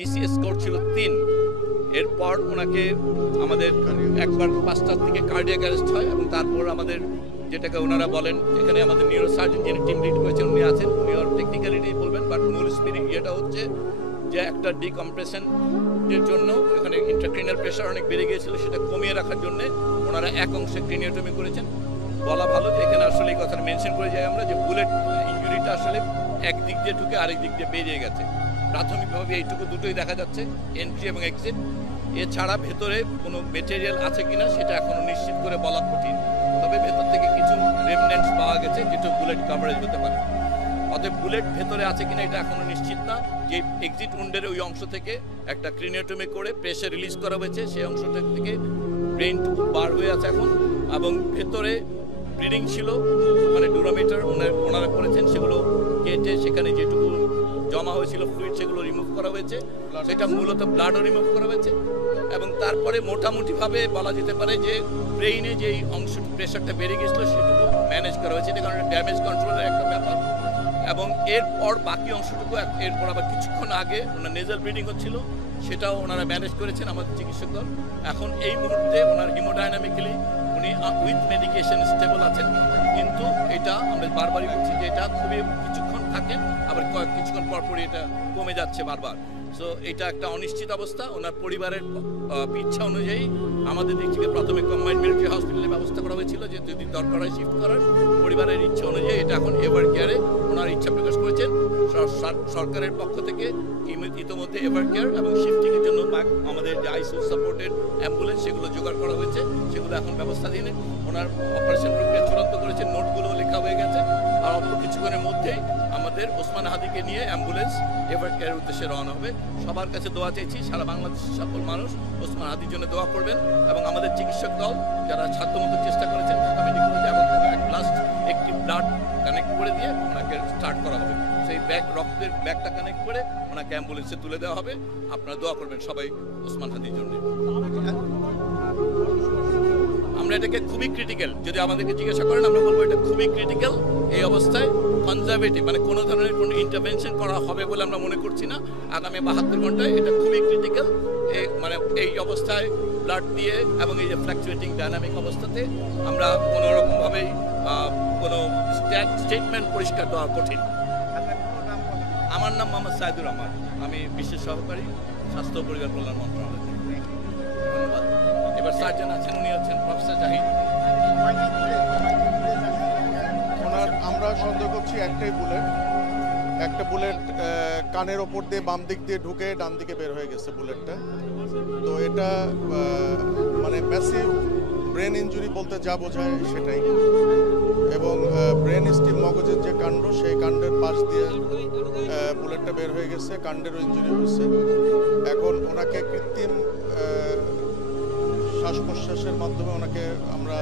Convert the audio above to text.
পিসি score ছিল 3। এরপর ওনাকে আমাদের একবার 5টার দিকে কার্ডিয়াক অ্যারেস্ট হয় এবং তারপর আমাদের যেটাকে ওনারা বলেন এখানে আমাদের নিউরোসার্জন যিনি টিম লিড করেছেন উনি আছেন, উনি আর টেকনিক্যালিটি বলবেন, বাট মূল স্পিরিট ইয়েটা হচ্ছে যে একটা ডিকম্প্রেশনের জন্য এখানে ইন্ট্রাক্রিনিয়াল প্রেশার অনেক বেড়ে গিয়েছিল, সেটা কমিয়ে রাখার জন্য ওনারা এক অংশে ক্রিনিওটমি করেছেন। বলা ভালো যে এখানে আসলে এই কথাটা মেনশন করে যাই আমরা যে বুলেট ইঞ্জুরিটা আসলে এক দিক দিয়ে ঢুকে আরেক দিক দিয়ে বেরিয়ে গেছে। প্রাথমিকভাবে এইটুকু দুটোই দেখা যাচ্ছে, এন্ট্রি এবং এক্সিট। এছাড়া ভেতরে কোনো মেটেরিয়াল আছে কিনা সেটা এখনো নিশ্চিত করে বলা কঠিন, তবে ভেতর থেকে কিছু রেমনেন্টস পাওয়া গেছে যেটা বুলেট কাভারেজ হতে পারে। অতএব বুলেট ভেতরে আছে কিনা এটা এখনো নিশ্চিত না। যে এক্সিট উন্ডের ওই অংশ থেকে একটা ক্রিনিওটমি করে প্রেশার রিলিজ করা হয়েছে, সেই অংশটা থেকে ব্রেনটুকু বার হয়ে আছে এখন, এবং ভেতরে ব্লিডিং ছিল, মানে ডুরামিটার ওনারা করেছেন, সেগুলো কেটে সেখানে যেটুকু জমা হয়েছিল ফ্লুইড সেগুলো রিমুভ করা হয়েছে, সেটা মূলত ব্লাডও রিমুভ করা হয়েছে। এবং তারপরে মোটামুটিভাবে বলা যেতে পারে যে ব্রেইনে যেই অংশ প্রেশারটা বেড়ে গেছিলো সেটুকু ম্যানেজ করা হয়েছে, এটা কারণে ড্যামেজ কন্ট্রোলের একটা ব্যাপার। এবং এরপর বাকি অংশটুকু এরপর আবার কিছুক্ষণ আগে ওনার নেজাল ব্লিডিং হচ্ছিল, সেটাও ওনারা ম্যানেজ করেছেন আমাদের চিকিৎসক দল। এখন এই মুহূর্তে ওনার হিমোডাইনামিক্যালি উনি উইথ মেডিকেশন স্টেবল আছেন, কিন্তু এটা আমরা বারবারই বলছি যে এটা খুবই কিছুক্ষণ থাকেন, আবার কিছুক্ষণ পরপরই এটা কমে যাচ্ছে বারবার। সো এটা একটা অনিশ্চিত অবস্থা। ওনার পরিবারের ইচ্ছা অনুযায়ী আমাদের দিক থেকে প্রাথমিক কম্বাইন্ড মিলিটারি হসপিটালের ব্যবস্থা করা হয়েছিল যে যদি দরকার হয় শিফট করার, পরিবারের ইচ্ছা অনুযায়ী এটা এখন এভার কেয়ারে ওনার ইচ্ছা প্রকাশ করেছেন। সরকারের পক্ষ থেকে ইতিমধ্যে এভার কেয়ার এবং শিফটিংয়ের জন্য আমাদের যে আইসিইউ সাপোর্টেড অ্যাম্বুলেন্স সেগুলো জোগাড় করা হয়েছে, সেগুলো এখন ব্যবস্থাধীন। ওনার অপারেশন প্রক্রিয়া চূড়ান্ত করেছেন, নোটগুলো লেখা হয়ে গেছে, আর অল্প কিছুক্ষণের মধ্যেই আমাদের ওসমান হাদিকে নিয়ে অ্যাম্বুলেন্স এভার কেয়ারের উদ্দেশ্যে রওনা হবে। সবার কাছে দোয়া চাইছি, সারা বাংলাদেশের সকল মানুষ ওসমান হাদির জন্য দোয়া করবেন, এবং আমাদের চিকিৎসক দল যারা সাধ্যমতো চেষ্টা করেছেন ঢাকা মেডিকেল কলেজে একটি ব্লাড কানেক্ট করে দিয়ে ওনাকে স্টার্ট করা হবে। সেই রক্তের ব্যাগটা কানেক্ট করে ওনাকে অ্যাম্বুলেন্সে তুলে দেওয়া হবে। আপনারা দোয়া করবেন সবাই ওসমান হাদির জন্য। আমরা এটাকে খুবই ক্রিটিক্যাল, যদি আমাদেরকে জিজ্ঞাসা করেন আমরা বলবো এটা খুবই ক্রিটিক্যাল। এই অবস্থায় কনজারভেটিভ মানে কোনো ধরনের কোনো ইন্টারভেনশন করা হবে বলে আমরা মনে করছি না আগামী 72 ঘন্টায়। এটা খুবই ক্রিটিক্যাল, মানে এই অবস্থায় ব্লাড দিয়ে এবং এই যে ফ্ল্যাকচুয়েটিং ডাইনামিক অবস্থাতে আমরা কোনো রকমভাবেই কোনো স্টেটমেন্ট পরিষ্কার দেওয়া কঠিন। আমার নাম মোহাম্মদ সাইদুর রহমান, আমি বিশেষ সহকারী স্বাস্থ্য ও পরিবার কল্যাণ মন্ত্রণালয়। ধন্যবাদ। এবার সার্জন আছেন, উনি হচ্ছেন প্রফেসর জাহিদ। ওনার আমরা সন্দেহ করছি একটা বুলেট কানের ওপর দিয়ে বাম দিক দিয়ে ঢুকে ডান দিকে বের হয়ে গেছে বুলেটটা। তো এটা মানে ম্যাসিভ ব্রেন ইঞ্জুরি বলতে যা বোঝায় সেটাই, এবং ব্রেন স্টিম মগজের যে কাণ্ড সেই কাণ্ডের পাশ দিয়ে বুলেটটা বের হয়ে গেছে, কাণ্ডেরও ইঞ্জুরি হয়েছে। এখন ওনাকে কৃত্রিম শ্বাস প্রশ্বাসের মাধ্যমে ওনাকে আমরা